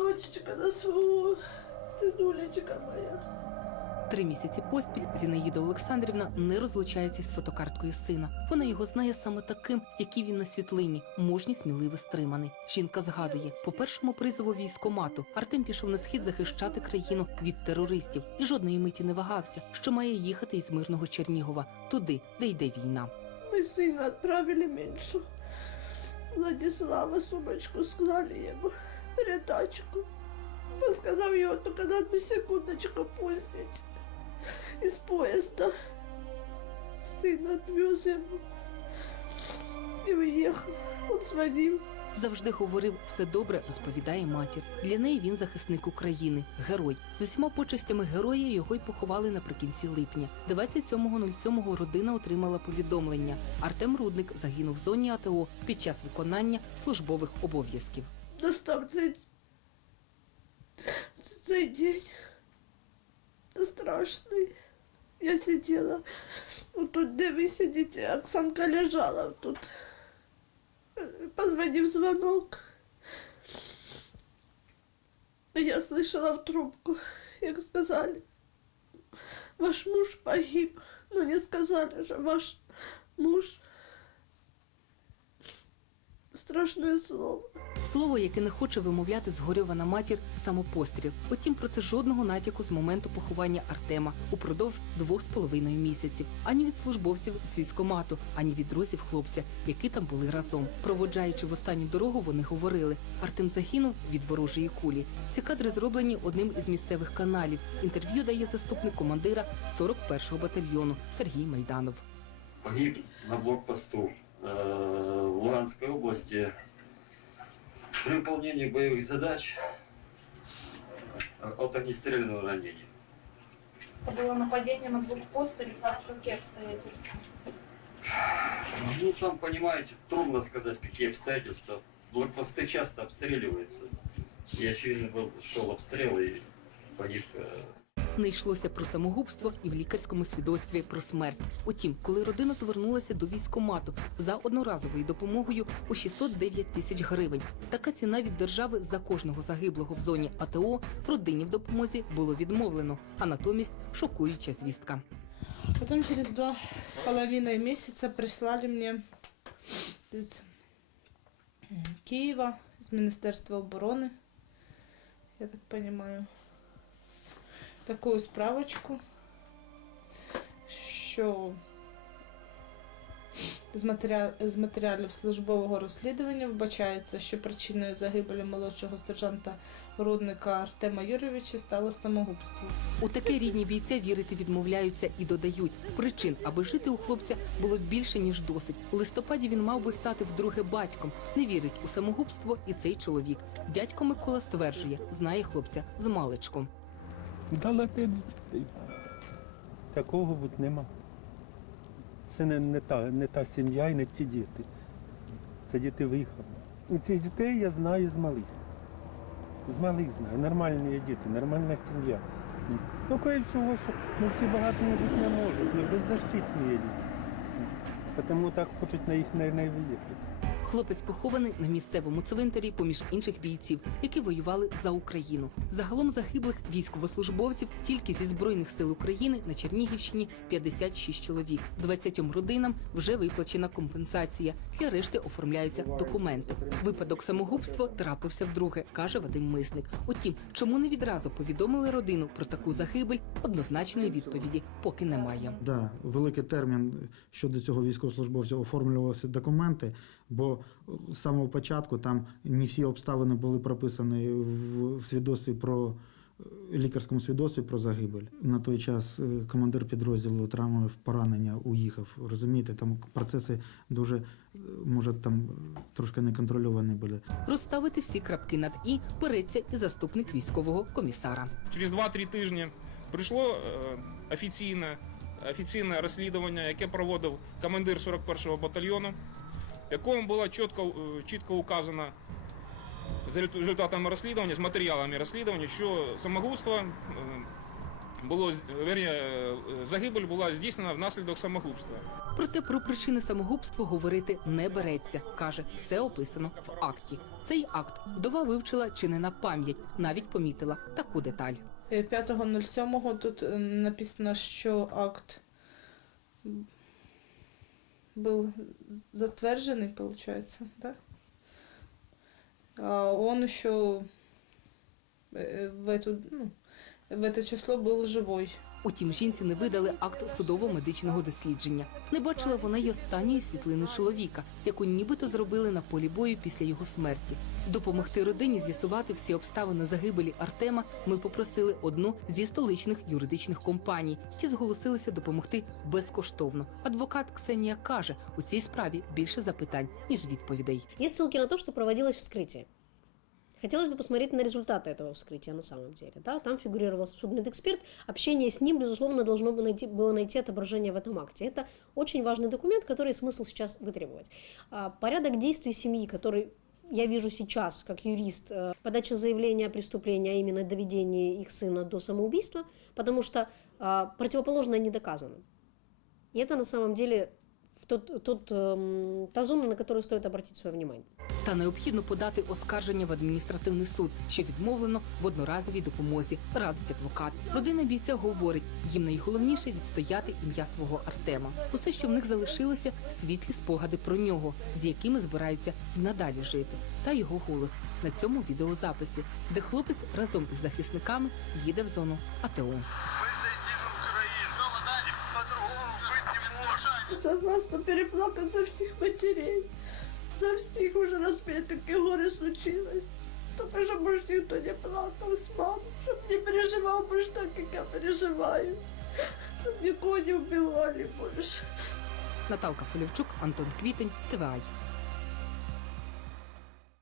дочечка на свого синулечка моя. Три місяці поспіль Зінаїда Олександрівна не розлучається з фотокарткою сина. Вона його знає саме таким, який він на світлині, мужній, сміливий, стриманий. Жінка згадує, по першому призову військомату Артем пішов на схід захищати країну від терористів і жодної миті не вагався, що має їхати із мирного Чернігова туди, де йде війна. Мы сына отправили меньше. Владислава сумочку склали ему, передачку. Он сказал ее только на одну секундочку пустить из поезда. Сын отвез ему и уехал. Он звонил. Завжди говорив все добре, розповідає матір. Для неї він захисник України, герой. З усіма почестями героя його й поховали наприкінці липня. 27.07 родина отримала повідомлення. Артем Рудник загинув в зоні АТО під час виконання службових обов'язків. Настав цей, день страшний. Я сиділа, тут, де ви сидите, Оксанка лежала тут. Позвонив звонок. Я слышала в трубку, як сказали, ваш муж погиб. Но не сказали, що ваш муж страшне слово. Слово, яке не хоче вимовляти згорьована матір самопостріл. Утім, про це жодного натяку з моменту поховання Артема упродовж двох з половиною місяців. Ані від службовців з військомату, ані від друзів хлопця, які там були разом. Проводжаючи в останню дорогу, вони говорили: Артем загинув від ворожої кулі. Ці кадри зроблені одним із місцевих каналів. Інтерв'ю дає заступник командира 41-го батальйону Сергій Майданов. погиб на блокпосту в Луганской области при выполнении боевых задач от огнестрельного ранения. Это было нападение на блокпост или как, какие обстоятельства? Ну, там, понимаете, трудно сказать, какие обстоятельства. Блокпосты часто обстреливаются. И, очевидно, был, шел обстрел и погиб Не йшлося про самогубство і в лікарському свідоцтві про смерть. Утім, коли родина звернулася до військомату за одноразовою допомогою у 609 тисяч гривень, така ціна від держави за кожного загиблого в зоні АТО родині в допомозі було відмовлено, а натомість шокуюча звістка. Потом через два с половиной месяца прислали мне из м, Киева, из Министерства обороны, я так понимаю, такую справочку, що з, матеріал, з матеріалів службового розслідування вбачається, що причиною загибелі молодшого сержанта Рудника Артема Юрійовича стало самогубство. У таке рідні бійця вірити відмовляються і додають причин, аби жити у хлопця було більше ніж досить. У листопаді він мав би стати вдруге батьком. Не вірить у самогубство і цей чоловік. Дядько Микола стверджує, знає хлопця з маличком. Дала ти такого бути нема. Це не, не, та, не та сім'я і не ті діти. Це діти виїхали. І цих дітей я знаю з малих. З малих знаю. Нормальні діти, нормальна сім'я. Тільки і всього, що ну, всі багато не можуть, ну, беззащитні діти. Тому так хочуть на їх не виїхати. Хлопець похований на місцевому цвинтарі поміж інших бійців, які воювали за Україну. Загалом загиблих військовослужбовців тільки зі збройних сил України на Чернігівщині 56 чоловік. 20 родинам вже виплачена компенсація. Для решти оформляються документи. Випадок самогубства трапився вдруге, каже Вадим Мисник. Утім, чому не відразу повідомили родину про таку загибель? Однозначної відповіді поки немає. Да, великий термін щодо цього військовослужбовця оформлювалися документи, бо з самого початку там не всі обставини були прописані в, в свідоцтві про лікарському свідоцтві про загибель. На той час е, командир підрозділу травмою поранення уїхав. Розумієте, там процеси дуже е, може там трошки неконтрольовані були. Розставити всі крапки над і береться і заступник військового комісара. Через 2-3 тижні прийшло е, офіційне, офіційне розслідування, яке проводив командир 41-го батальйону, в якому було чітко, е, чітко указано з результатами розслідування, з матеріалами розслідування, що самогубство е, було вірні, е, загибель була здійснена внаслідок самогубства. Проте про причини самогубства говорити не береться. каже, все описано в акті. Цей акт вдова вивчила чи не на пам'ять, навіть помітила таку деталь. Е, 5.07 тут написано, що акт був затверджений, получается, да? А он еще э, в эту, ну, в это число был живой. Утім, жінці не видали акт судово-медичного дослідження. Не бачила вона й останньої світлини чоловіка, яку нібито зробили на полі бою після його смерті. Допомогти родині з'ясувати всі обставини загибелі Артема ми попросили одну зі столичних юридичних компаній. Ті зголосилися допомогти безкоштовно. Адвокат Ксенія каже, у цій справі більше запитань ніж відповідей. Есть ссылки на то, что проводилось вскрытие. Хотелось бы посмотреть на результаты этого вскрытия на самом деле. Да? Там фигурировал судмедэксперт. Общение с ним, безусловно, должно было найти, было найти отображение в этом акте. Это очень важный документ, который смысл сейчас вытребовать. А, Порядок действий семьи, который я вижу сейчас, как юрист, э, подача заявления о преступлении, а именно доведение их сына до самоубийства, потому что а, противоположное не доказано. И это на самом деле тот, тот, та зона, на которую стоит обратить свое внимание. Та необхідно подати оскарження в адміністративний суд, що відмовлено в одноразовій допомозі, радить адвокат. Родина бійця говорить, їм найголовніше відстояти ім'я свого Артема. Усе, що в них залишилося, світлі спогади про нього, з якими збираються і надалі жити, та його голос на цьому відеозаписі, де хлопець разом із захисниками їде в зону АТО. Согласна переплакать за всех матерей. За всех уже раз мне такое горе случилось. Только чтобы больше никто не плакал с мамой, чтобы не переживал больше так, как я переживаю. Чтобы никого не убивали больше. Наталка Фолівчук, Антон Квітень, ТВАЙ.